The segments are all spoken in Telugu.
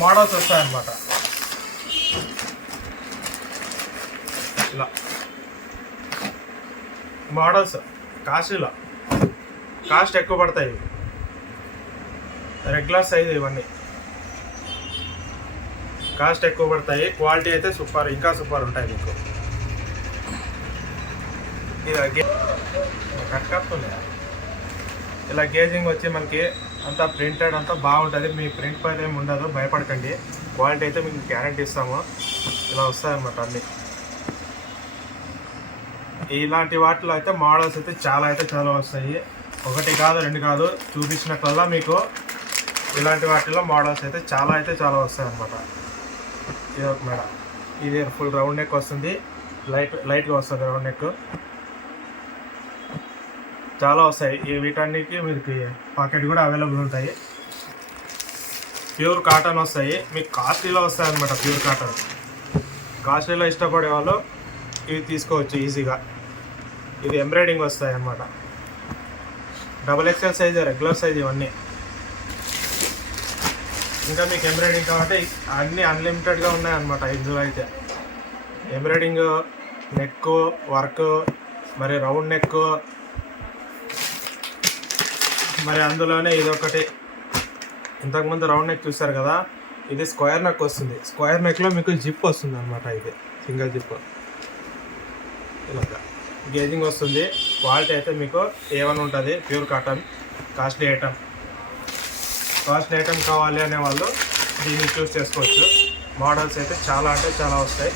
మోడల్స్ వస్తాయన్నమాట. ఇలా మోడల్స్ కాస్ట్ ఎక్కువ పడతాయి. రెగ్యులర్ సైజ్ ఇవన్నీ కాస్ట్ ఎక్కువ పడతాయి. క్వాలిటీ అయితే సూపర్, ఇంకా సూపర్ ఉంటాయి మీకు. కట్టుకొస్తుంది ఇలా గేజింగ్ వచ్చి మనకి అంతా ప్రింటెడ్ అంతా బాగుంటుంది. మీ ప్రింట్ పైన ఏమి ఉండదు, భయపడకండి. క్వాలిటీ అయితే మీకు గ్యారంటీ ఇస్తాము. ఇలా వస్తాయన్నమాట అన్నీ. ఇలాంటి వాటిలో అయితే మోడల్స్ అయితే చాలా వస్తాయి. ఒకటి కాదు, రెండు కాదు, చూపించినట్లల్లా మీకు ఇలాంటి వాటిలో మోడల్స్ అయితే చాలా వస్తాయి అన్నమాట. ఇది ఒక మేడం, ఇది ఫుల్ రౌండ్ నెక్ వస్తుంది, లైట్గా వస్తుంది రౌండ్ నెక్. చాలా వస్తాయి. వీటన్నిటికీ మీకు పాకెట్ కూడా అవైలబుల్ ఉంటాయి. ప్యూర్ కాటన్ వస్తాయి, మీకు కాస్ట్లీలో వస్తాయి అన్నమాట. ప్యూర్ కాటన్ కాస్ట్లీలో ఇష్టపడే వాళ్ళు ఇవి తీసుకోవచ్చు ఈజీగా. ఇది ఎంబ్రాయిడింగ్ వస్తాయి అన్నమాట. XXL సైజ్, రెగ్యులర్ సైజ్ ఇవన్నీ. ఇంకా మీకు ఎంబ్రాయిడింగ్ కాబట్టి అన్నీ అన్లిమిటెడ్గా ఉన్నాయన్నమాట ఇందులో అయితే. ఎంబ్రాయిడింగ్, నెక్ వర్క్, మరి రౌండ్ నెక్, మరి అందులోనే ఇదొకటి. ఇంతకుముందు రౌండ్ నెక్ చూసారు కదా, ఇది స్క్వేర్ నెక్ వస్తుంది. స్క్వేర్ నెక్లో మీకు జిప్ వస్తుంది అనమాట. ఇది సింగిల్ జిప్. ఇలాగా గేజింగ్ వస్తుంది. క్వాలిటీ అయితే మీకు A1 ఉంటుంది. ప్యూర్ కాటన్, కాస్ట్లీ ఐటమ్ కావాలి అనే వాళ్ళు దీన్ని చూస్ చేసుకోవచ్చు. మోడల్స్ అయితే చాలా వస్తాయి.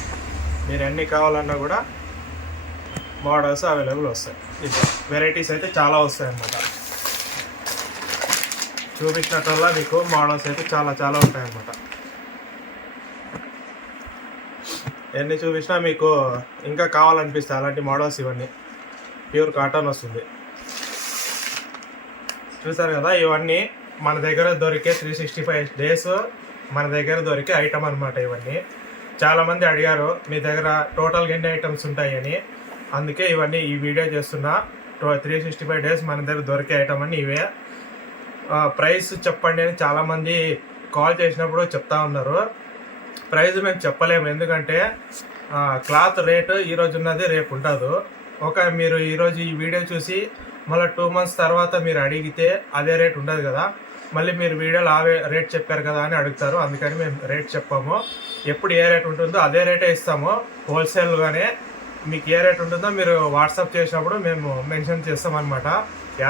మీరు ఎన్ని కావాలన్నా కూడా మోడల్స్ అవైలబుల్ వస్తాయి. ఇది వెరైటీస్ అయితే చాలా వస్తాయి అన్నమాట. చూపించినట్లల్లా మీకు మోడల్స్ అయితే చాలా ఉంటాయన్నమాట. ఎన్ని చూపించినా మీకు ఇంకా కావాలనిపిస్తాయి అలాంటి మోడల్స్. ఇవన్నీ ప్యూర్ కాటన్ వస్తుంది. చూసారు కదా, ఇవన్నీ మన దగ్గర దొరికే 365 days మన దగ్గర దొరికే ఐటమ్ అనమాట. ఇవన్నీ చాలామంది అడిగారు మీ దగ్గర టోటల్గా ఎన్ని ఐటమ్స్ ఉంటాయని. అందుకే ఇవన్నీ ఈ వీడియో చేస్తున్నా. 365 days మన దగ్గర దొరికే ఐటమ్ అని ఇవే. ప్రైస్ చెప్పండి అని చాలామంది కాల్ చేసినప్పుడు చెప్తా ఉన్నారు. ప్రైస్ మేము చెప్పలేము, ఎందుకంటే క్లాత్ రేటు ఈరోజు ఉన్నది రేపు ఉండదు. మీరు ఈరోజు ఈ వీడియో చూసి మళ్ళీ 2 months తర్వాత మీరు అడిగితే అదే రేట్ ఉండదు కదా. మళ్ళీ మీరు వీడియోలో రేట్ చెప్పారు కదా అని అడుగుతారు. అందుకని మేము రేట్ చెప్పాము. ఎప్పుడు ఏ రేట్ ఉంటుందో అదే రేటే ఇస్తాము. హోల్సేల్గానే మీకు ఏ రేట్ ఉంటుందో మీరు వాట్సాప్ చేసినప్పుడు మేము మెన్షన్ చేస్తామన్నమాట.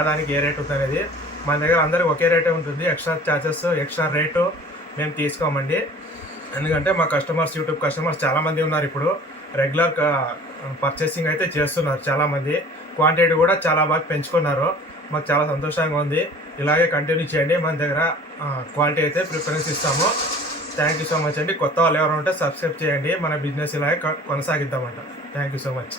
దానికి ఏ రేట్ ఉంటుంది అనేది. మన దగ్గర అందరికి ఒకే రేటే ఉంటుంది. ఎక్స్ట్రా ఛార్జెస్, ఎక్స్ట్రా రేటు మేము తీసుకోమండి. ఎందుకంటే మా యూట్యూబ్ కస్టమర్స్ చాలామంది ఉన్నారు. ఇప్పుడు రెగ్యులర్ పర్చేసింగ్ అయితే చేస్తున్నారు చాలామంది. క్వాంటిటీ కూడా చాలా బాగా పెంచుకున్నారు. మాకు చాలా సంతోషంగా ఉంది. ఇలాగే కంటిన్యూ చేయండి. మన దగ్గర క్వాలిటీ అయితే ప్రిఫరెన్స్ ఇస్తాము. థ్యాంక్ యూ సో మచ్ అండి. కొత్త వాళ్ళు ఎవరు ఉంటే సబ్స్క్రైబ్ చేయండి. మన బిజినెస్ ఇలాగే కొనసాగిద్దామంట. Thank you so much.